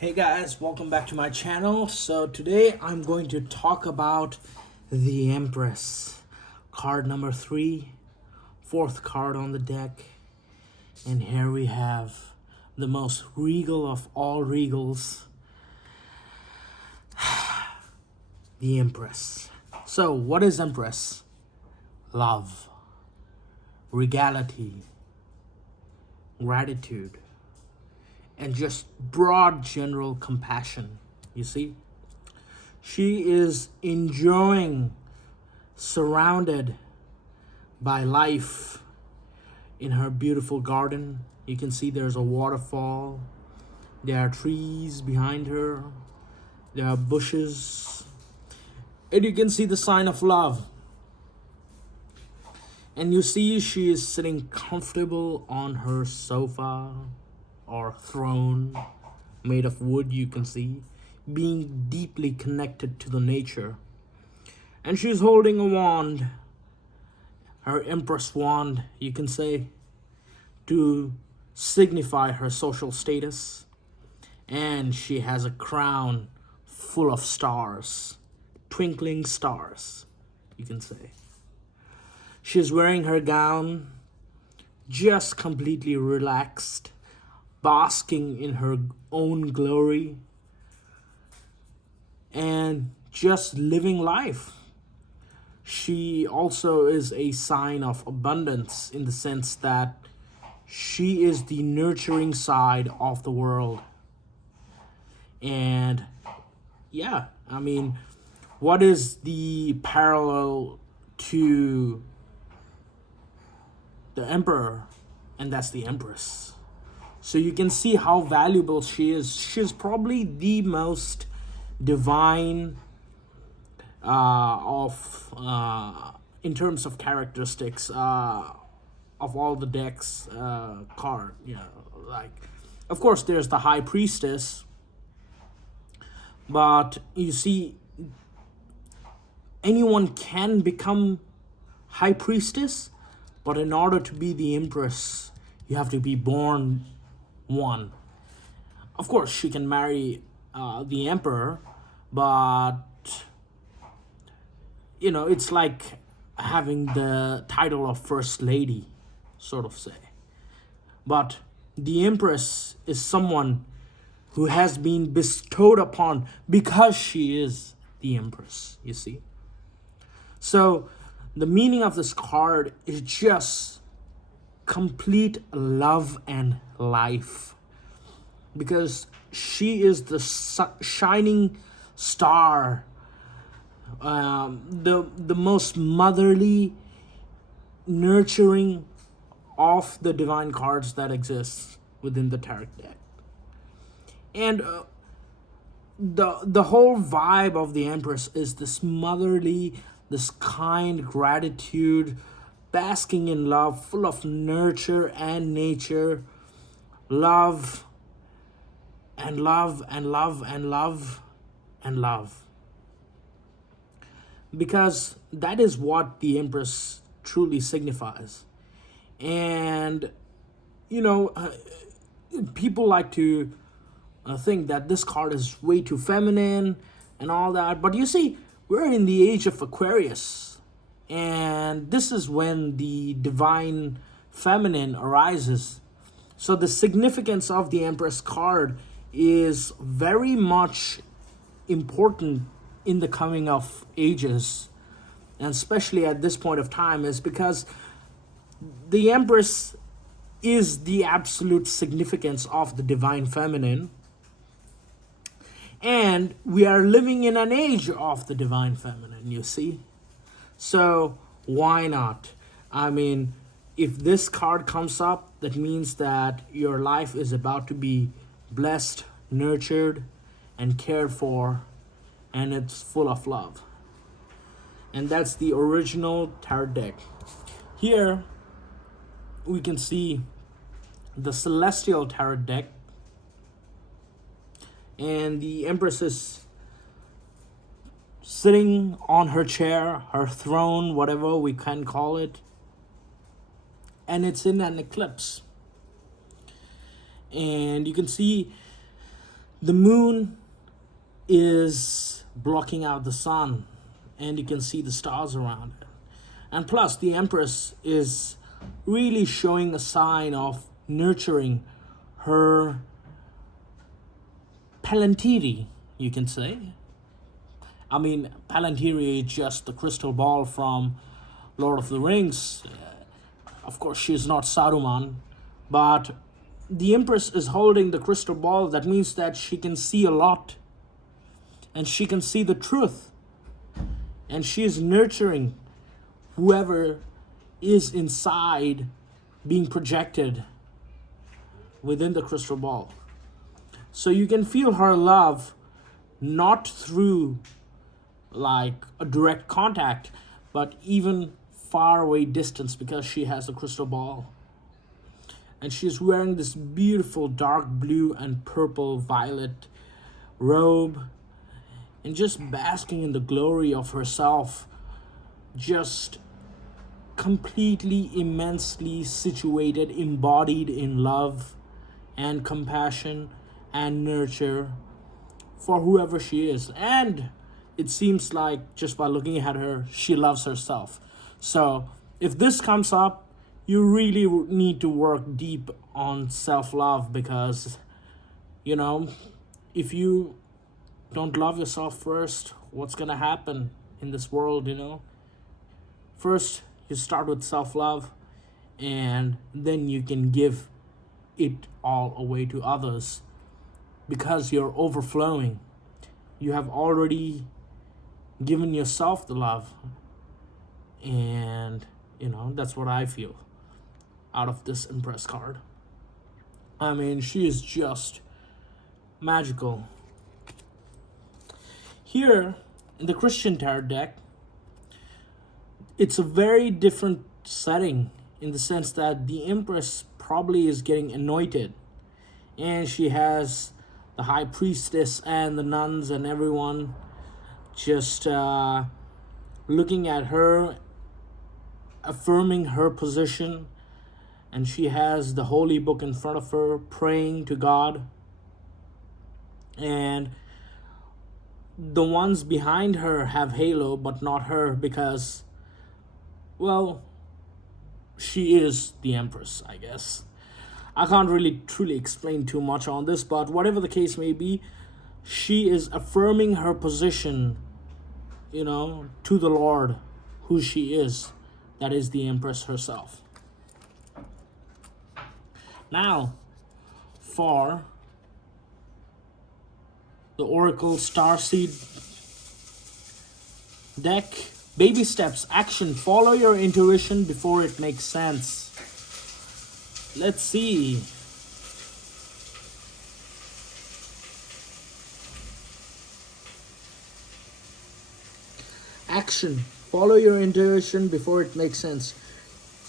Hey guys, welcome back to my channel. So today I'm going to talk about the Empress. Card number 3, fourth card on the deck. And here we have the most regal of all regals, the Empress. So what is Empress? Love, regality, gratitude, and just broad general compassion. You see, she is enjoying, surrounded by life in her beautiful garden. You can see there's a waterfall, there are trees behind her, there are bushes, and you can see the sign of love. And you see she is sitting comfortable on her sofa or throne made of wood, you can see, being deeply connected to the nature. And she's holding a wand, her Empress wand, you can say, to signify her social status. And she has a crown full of stars, twinkling stars, you can say. She's wearing her gown, just completely relaxed, basking in her own glory, and just living life. She also is a sign of abundance in the sense that she is the nurturing side of the world. And yeah, I mean, what is the parallel to the emperor? And that's the Empress. So you can see how valuable she is. She's probably the most divine in terms of characteristics of all the decks card. You know, like, of course there's the High Priestess, but you see, anyone can become High Priestess, but in order to be the Empress, you have to be born one. Of course, she can marry the emperor, but you know, it's like having the title of first lady, sort of say. But the Empress is someone who has been bestowed upon because she is the Empress, you see. So the meaning of this card is just complete love and life, because she is the shining star, the most motherly, nurturing of the divine cards that exist within the tarot deck. And the whole vibe of the Empress is this motherly, this kind gratitude, basking in love, full of nurture and nature, love and love and love and love and love. Because that is what the Empress truly signifies. And, you know, people like to think that this card is way too feminine and all that. But you see, we're in the age of Aquarius. And this is when the divine feminine arises. So the significance of the Empress card is very much important in the coming of ages, and especially at this point of time, is because the Empress is the absolute significance of the divine feminine, and we are living in an age of the divine feminine, you see. So why not? I mean, if this card comes up, that means that your life is about to be blessed, nurtured, and cared for, and it's full of love. And that's the original tarot deck. Here we can see the celestial tarot deck, and the Empress is sitting on her chair, her throne, whatever we can call it, and it's in an eclipse. And you can see The moon is blocking out the sun, and you can see the stars around it. And plus, the Empress is really showing a sign of nurturing her Palantiri, you can say. I mean, Palantiri is just the crystal ball from Lord of the Rings. Of course, she's not Saruman, but the Empress is holding the crystal ball. That means that she can see a lot, and she can see the truth, and she is nurturing whoever is inside being projected within the crystal ball. So you can feel her love not through like a direct contact, but even far away distance, because she has a crystal ball. And she's wearing this beautiful dark blue and purple violet robe, and just basking in the glory of herself, just completely immensely situated, embodied in love and compassion and nurture for whoever she is. And it seems like just by looking at her, she loves herself. So if this comes up, you really need to work deep on self-love, because if you don't love yourself first, what's gonna happen in this world? First you start with self-love, and then you can give it all away to others, because you're overflowing. You have already given yourself the love. And that's what I feel out of this Empress card. I mean, she is just magical. Here in the Christian Tarot deck, it's a very different setting, in the sense that the Empress probably is getting anointed, and she has the High Priestess and the nuns and everyone just looking at her, affirming her position, and she has the holy book in front of her, praying to God. And the ones behind her have halo, but not her, because, well, she is the Empress, I guess. I can't really truly explain too much on this, but whatever the case may be, she is affirming her position, to the Lord, who she is. That is the Empress herself. Now, for the Oracle Starseed deck, baby steps, action, follow your intuition before it makes sense. Let's see. Action, follow your intuition before it makes sense.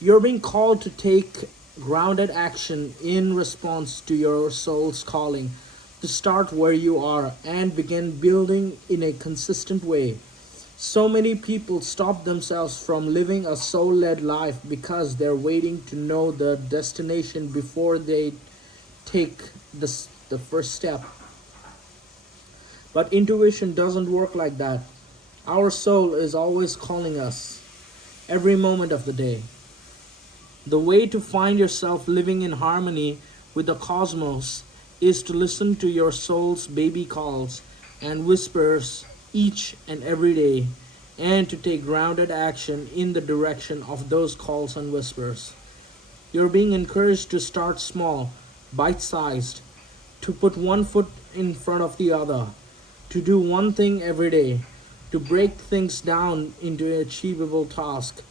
You're being called to take grounded action in response to your soul's calling, to start where you are and begin building in a consistent way. So many people stop themselves from living a soul-led life because they're waiting to know the destination before they take the first step. But intuition doesn't work like that. Our soul is always calling us, every moment of the day. The way to find yourself living in harmony with the cosmos is to listen to your soul's baby calls and whispers each and every day, and to take grounded action in the direction of those calls and whispers. You're being encouraged to start small, bite-sized, to put one foot in front of the other, to do one thing every day, to break things down into an achievable task.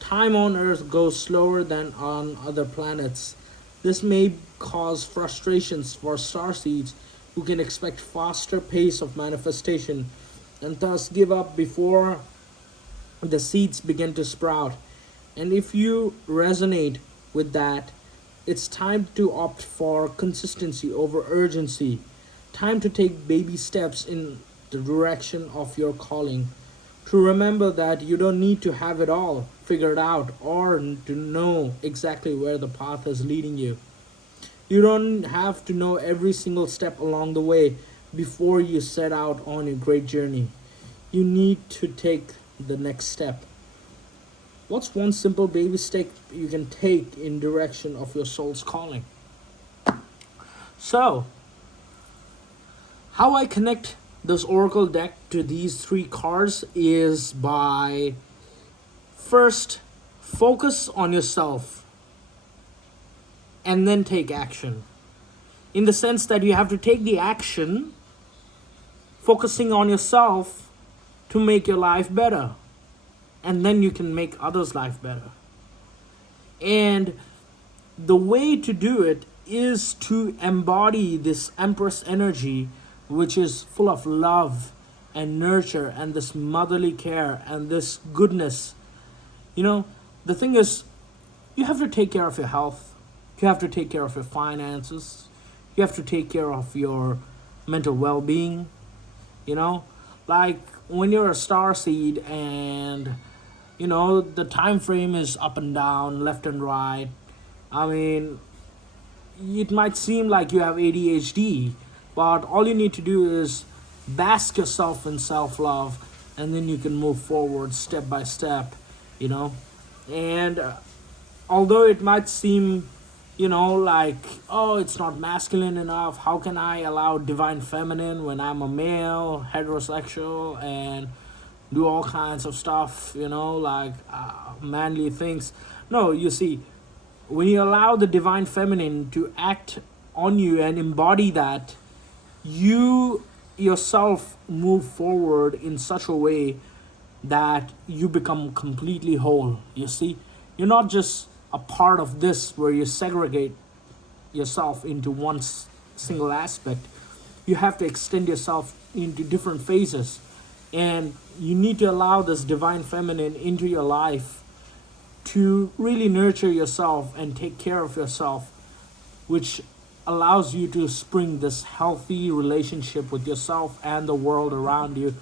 Time on Earth goes slower than on other planets. This may cause frustrations for starseeds who can expect faster pace of manifestation, and thus give up before the seeds begin to sprout. And if you resonate with that, it's time to opt for consistency over urgency. Time to take baby steps in the direction of your calling. To remember that you don't need to have it all figured out or to know exactly where the path is leading you. You don't have to know every single step along the way before you set out on your great journey. You need to take the next step. What's one simple baby step you can take in direction of your soul's calling? So, how I connect this oracle deck to these three cards is by first focus on yourself and then take action. In the sense that you have to take the action focusing on yourself to make your life better, and then you can make others' life better. And the way to do it is to embody this Empress energy, which is full of love and nurture and this motherly care and this goodness. You know, the thing is, you have to take care of your health, you have to take care of your finances, you have to take care of your mental well-being. You know, like when you're a star seed and the time frame is up and down, left and right. I mean, it might seem like you have ADHD, but all you need to do is bask yourself in self-love, and then you can move forward step by step. you know and although it might seem like, oh, it's not masculine enough, how can I allow divine feminine when I'm a male heterosexual and do all kinds of stuff, like manly things. No, you see, when you allow the divine feminine to act on you and embody that, you yourself move forward in such a way that you become completely whole. You see, you're not just a part of this where you segregate yourself into one single aspect. You have to extend yourself into different phases, and you need to allow this divine feminine into your life to really nurture yourself and take care of yourself, which allows you to spring this healthy relationship with yourself and the world around you,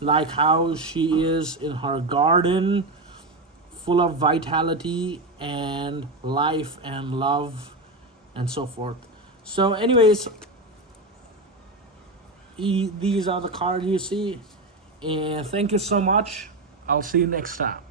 like how she is in her garden, full of vitality and life and love and so forth. So anyways, these are the cards you see, and thank you so much. I'll see you next time.